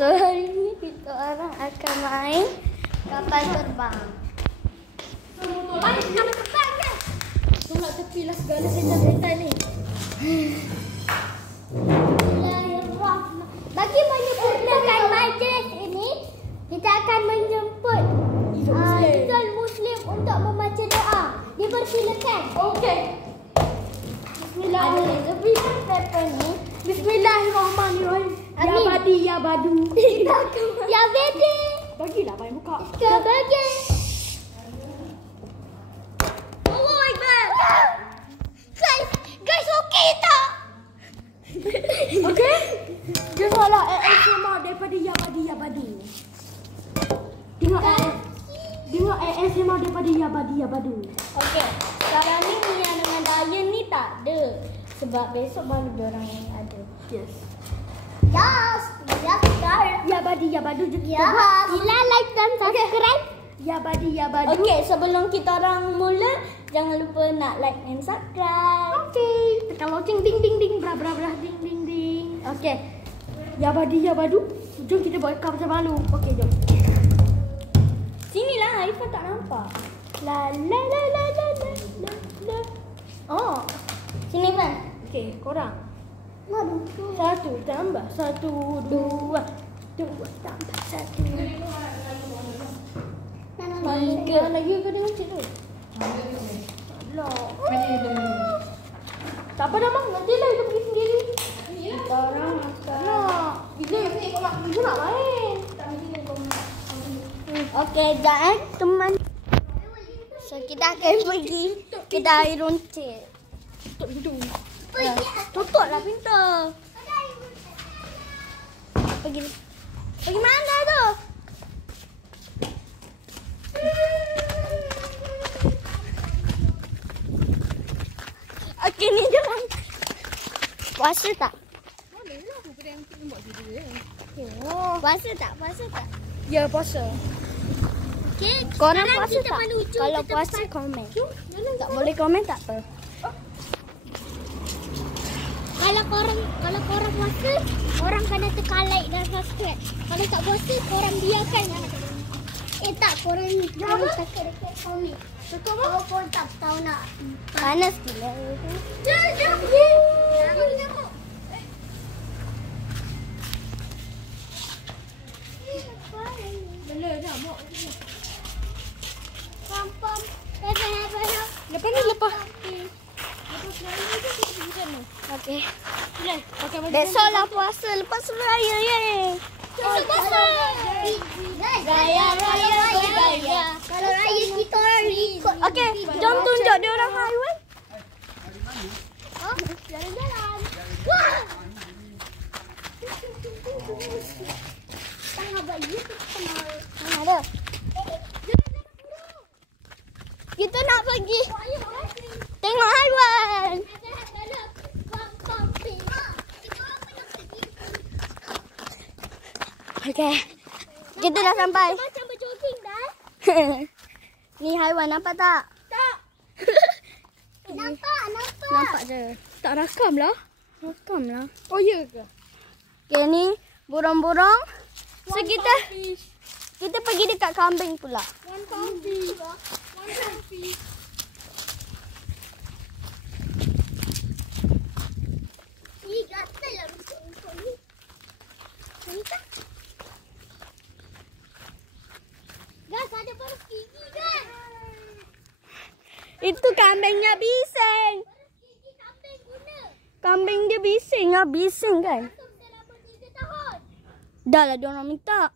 So hari ni kita orang akan main kapal terbang. Main kapal terbang kan? Tolak tepilah segala setan-setan ni. Bagi menyempurnakan majlis ini, kita akan menjemput Izul Muslim untuk membaca doa. Dipersilakan. Okey. Bismillahirrahmanirrahim. Bismillahirrahmanirrahim. Ya badi ya badu. Ya badi. Bagilah main buka. Ya bagi. Allahu Akbar. Guys okey tak? Okey? Dia salah ASMR daripada ya badi ya badu. Tengok ASMR daripada ya badi ya badu. Okey. Sekarang ni yang dengan Dayan ni tak ada. Sebab besok baru diorang yang ada. Yes. Yes. Ya badi ya badu je kita. Sila like dan subscribe. Ya badi ya badu. Okey, sebelum kita orang mula, jangan lupa nak like and subscribe. Okey. Tekan lonceng ding ding ding bra bra bra ding ding ding. Okey. Ya badi ya badu. Jom kita buat kau macam malu. Okey, jom. Sinilah, Ifah tak nampak. La la la la la la la. Oh. Sini kan? Okey, korang. Satu tambah satu, dua. Dua tambah satu. Tiga. Lagi kau tengok cik tu. Alah. Tak apa dah, Mak. Nantilah kita pergi sendiri. Kita orang nak. Bila nak main. Okey, jangan teman. So, kita akan pergi kedai runcit. Tutup pintu. Tutuplah pintu. Pergi mana tu? Okey, ni dia orang. Puasa tak? Puasa tak? Puasa tak? Ya, puasa. Okay, korang puasa tak? Kalau puasa, komen. Tak boleh komen, tak apa. Kalau korang puasa, korang kena tekan like dan subscribe. Kalau tak puasa, korang biarkan. Tak, korang dekat komen. Kalau korang tak tahu nak. Panas gila. Jangan. Bela dah, Mak. Pam. Lepas ni lepas. Okey. Besoklah puasa, lepas raya ye. Besok puasa. Raya. Kalau raya kita orang ikut. Okey, jom tunjuk dia orang haiwan. Jalan-jalan. Wah. Tengah bayi tu kenal. Ada. Kita nak pergi tengok haiwan. Okey. Kita dah sampai. Macam berjogging dah. Ni haiwan nampak tak? Tak. Nampak je. Tak rakam lah. Oh ya ke? Okey, ni burung-burung. So kita pergi dekat kambing pula. One kambing. Ih, gatal lah untuk ni. Nampak? Guys, ada baris gigi kan? Itu kambingnya bising. Baris gigi kambing guna. Kambing dia bising kan? Dah lama 3 tahun. Dah lah dia orang minta.